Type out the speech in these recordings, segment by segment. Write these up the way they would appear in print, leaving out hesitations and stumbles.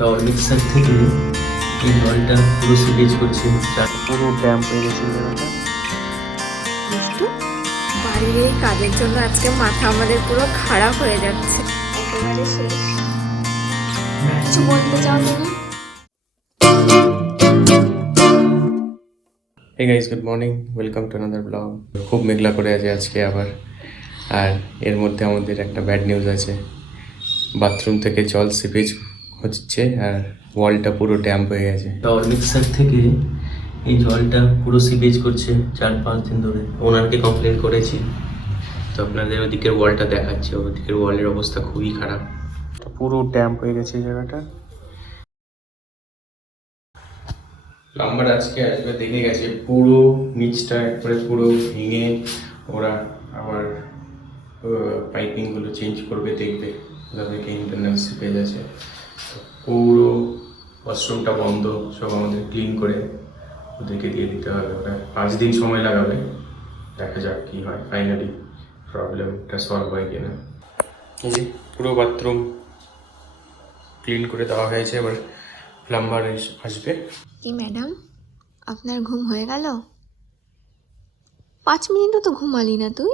Mixer থেকে এই জলটা পুরো সিপেজ করছে, পুরো ড্যাম্প হয়ে গেছে জায়গাটা। বাড়ির এই কাজের জন্য আজকে মাথা আমাদের পুরো খারাপ হয়ে যাচ্ছে, একেবারে শেষ। কিছু বলতে চাও তুমি? Hey guys, good morning, welcome to another blog. খুব মেঘলা করে আছে আজকে আবার, আর এর মধ্যে আমাদের একটা ব্যাড নিউজ আছে। বাথরুম থেকে জল সিপেজ হচ্ছে আর ওয়ালটা পুরো ড্যাম্প হয়ে গেছে। মিক্সার থেকে এই জলটা পুরো সিপেজ করছে 4-5 দিন ধরে। ওনারকে কমপ্লেন করেছি, তো আপনাদের ওদিকের ওয়ালটা দেখাচ্ছে। ওদিকের ওয়ালের অবস্থা খুবই খারাপ, পুরো ড্যাম্প হয়ে গেছে এই জায়গাটা। প্লাম্বার আজকে আসবে, দেখে গেছে পুরো নিচটা একবারে পুরো ভেঙে ওরা আবার পাইপিংগুলো চেঞ্জ করবে, দেখবে যাদেরকে ইন্টারনাল সিপেজ আছে। পুরো ওয়াশরুমটা বন্ধ, সব আমাদের ক্লিন করে ওদেরকে দিয়ে দিতে হবে। ওরা 5 দিন সময় লাগাবে, দেখা যাক কী হয়, ফাইনালি প্রবলেমটা সলভ হয় কিনা। এই যে পুরো বাথরুম ক্লিন করে দেওয়া হয়েছে, এবার প্লাম্বার আসবে। কি ম্যাডাম, আপনার ঘুম হয়ে গেল? 5 মিনিটও তো ঘুমালি না তুই।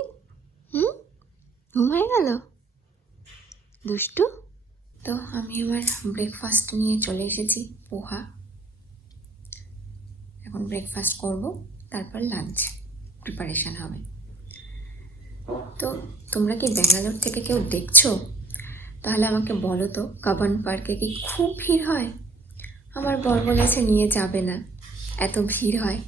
ঘুম হয়ে গেল দুষ্টু। তো আমি আমার ব্রেকফাস্ট নিয়ে চলে এসেছি, পোহা। এখন ব্রেকফাস্ট করব, তারপর লাঞ্চ প্রিপারেশন হবে। তো তোমরা কি ব্যাঙ্গালোর থেকে কেউ দেখছো? তাহলে আমাকে বলো তো, কাবান পার্কে কি খুব ভিড় হয়? আমার বর বলেছে নিয়ে যাবে না, এত ভিড় হয়।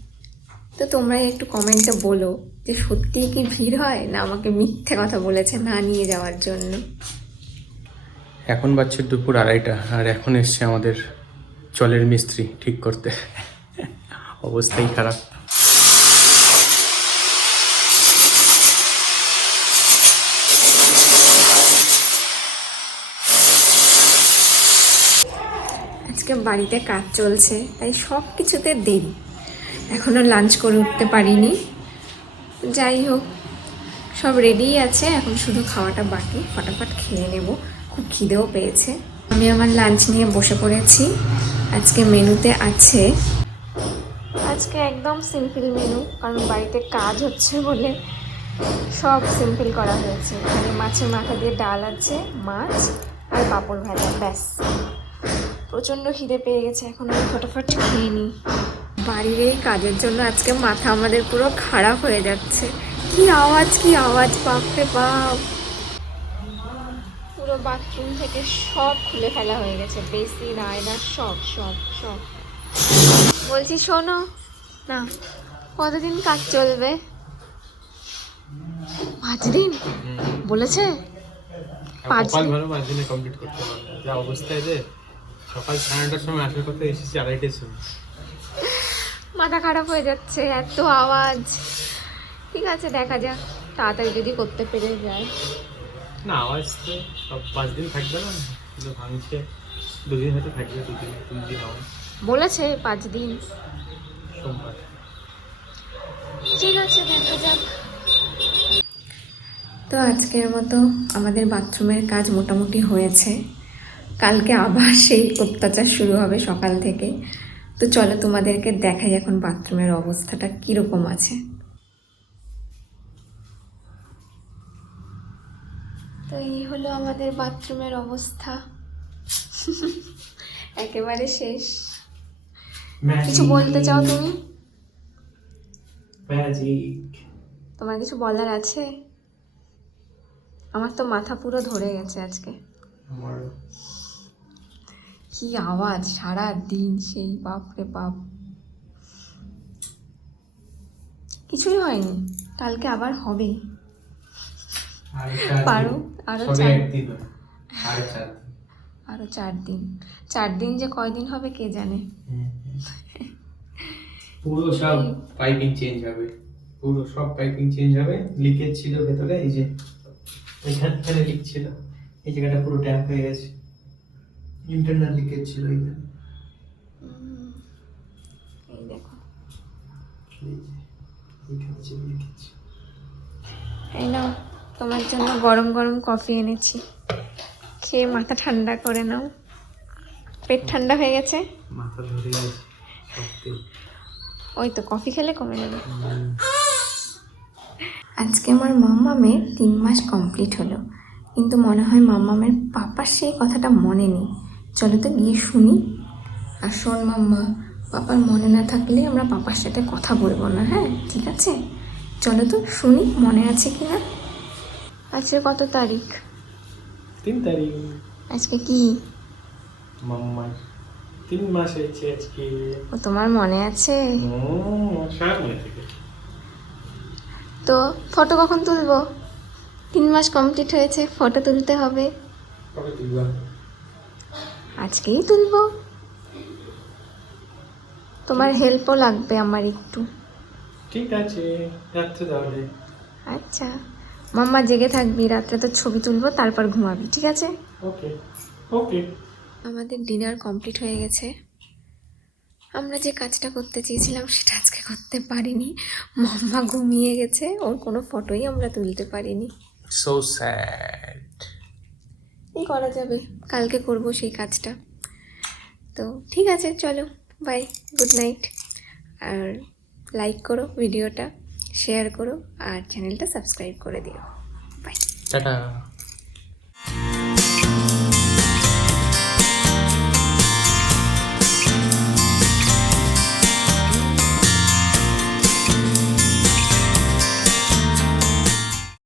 তো তোমরা একটু কমেন্টে বলো যে সত্যিই কি ভিড় হয়, না আমাকে মিথ্যে কথা বলেছে না নিয়ে যাওয়ার জন্য। এখন বাজছে দুপুর 2:30, আর এখন এসছে আমাদের জলের মিস্ত্রি ঠিক করতে। অবস্থাই খারাপ। আজকে বাড়িতে কাজ চলছে, তাই সব কিছুতে দেরি। এখনও লাঞ্চ করে উঠতে পারিনি। যাই হোক, সব রেডিই আছে, এখন শুধু খাওয়াটা বাকি। ফটাফট খেয়ে নেব, খুব খিদেও পেয়েছে। আমি আমার লাঞ্চ নিয়ে বসে পড়েছি। আজকে মেনুতে আছে, আজকে একদম সিম্পল মেনু, কারণ বাড়িতে কাজ হচ্ছে বলে সব সিম্পল করা হয়েছে। এখানে মাছের মাথা দিয়ে ডাল আছে, মাছ আর পাঁপড় ভাজা, ব্যাস। প্রচণ্ড খিদে পেয়ে গেছে, এখন আমি ফটাফট খেয়ে নিই। বাড়ির এই কাজের জন্য আজকে মাথা আমাদের পুরো খারাপ হয়ে যাচ্ছে। কি আওয়াজ, বাপরে বাপ! পুরো বাথরুম থেকে সব খুলে ফেলা হয়ে গেছে, বেসিন, আয়না, সব সব সব। বলছি শোনো না, কতদিন কাজ চলবে? 5 দিন বলেছে। 5 ভালো 5 দিনে কমপ্লিট করতে পারবে। যা অবস্থায় যে সকাল 9:30টার সময় আসার কথা, এসেছি 2:30টার সময়। মাথা খারাপ হয়ে যাচ্ছে, এত আওয়াজ। ঠিক আছে, দেখা যাক, তাড়াতাড়ি যদি করতে পেরে যায়। না, আওয়াজ তো সব 5 দিন থাকবে না, কিন্তু ভাঙছে 2 দিন হয়তো থাকবে, 2 দিন আওয়াজ বলেছে 5 দিন। সোমবার। ঠিক আছে, দেখা যাক। তো আজকের মতো আমাদের বাথরুমের কাজ মোটামুটি হয়েছে। কালকে আবার সেই অত্যাচার শুরু হবে সকাল থেকে। তো চলো তোমাদেরকে দেখাই এখন বাথরুমের অবস্থাটা কীরকম আছে। তো এই হলো আমাদের বাথরুমের অবস্থা। একেবারে শেষ। কিছু বলতে চাও তুমি? তোমার কিছু বলার আছে? আমার তো মাথা পুরো ধরে গেছে আজকে। কি আওয়াজ সারা দিন, সেই বাপরে বাপ। কিছুই হয়নি, কালকে আবার হবে। পারো আরো 4 দিন। 4 দিন যে কয়দিন হবে কে জানে। পুরো সব পাইপিং চেঞ্জ হবে, পুরো সব পাইপিং চেঞ্জ হবে। লিকেজ ছিল ভেতরে, এই যে এখানে লিক ছিল, এই জায়গাটা পুরো ড্যাম্প হয়ে গেছে। ইন্টারনাল লিকেজ ছিল এখানে। এই দেখো, এখানে ছিল লিকেজ। এই নাও, তোমার জন্য গরম গরম কফি এনেছি, খেয়ে মাথা ঠান্ডা করে নাও। পেট ঠান্ডা হয়ে গেছে? মাথা ধরে গেছে সত্যি। ওই তো কফি খেলে কমে যাবে। আজকে আমার মাম্মামের 3 মাস কমপ্লিট হলো, কিন্তু মনে হয় মাম্মামের পাপার সেই কথাটা মনে নেই। চলো তো গিয়ে শুনি। আর শোন মাম্মা, পাপার মনে না থাকলে আমরা পাপার সাথে কথা বলবো না, হ্যাঁ ঠিক আছে? চলো তো শুনি মনে আছে কি না। আজকে কত তারিখ? 3 তারিখ। আজকে কি? মাম্মার 3 মাস হয়েছে আজকে। ও তোমার মনে আছে? সব মনে থেকে। তো ফটো কখন তুলবো? 3 মাস কমপ্লিট হয়েছে, ফটো তুলতে হবে। কবে তুলবা? আজকেই তুলবো। তোমার হেল্পও লাগবে আমার একটু। ঠিক আছে, রাত্রে তাহলে। আচ্ছা মাম্মা, জেগে থাকবি, রাত্রে তো ছবি তুলবো, তারপর ঘুমাবি, ঠিক আছে? ওকে ওকে। আমাদের ডিনার কমপ্লিট হয়ে গেছে। আমরা যে কাজটা করতে চেয়েছিলাম সেটা আজকে করতে পারিনি। মাম্মা ঘুমিয়ে গেছে, ওর কোনো ফটোই আমরা তুলতে পারিনি। So sad. এই করা যাবে, কালকে করব সেই কাজটা। তো ঠিক আছে, চলো বাই, গুড নাইট। আর লাইক করো ভিডিওটা, শেয়ার করো, আর চ্যানেলটা সাবস্ক্রাইব করে দিও। বাই। টাটা।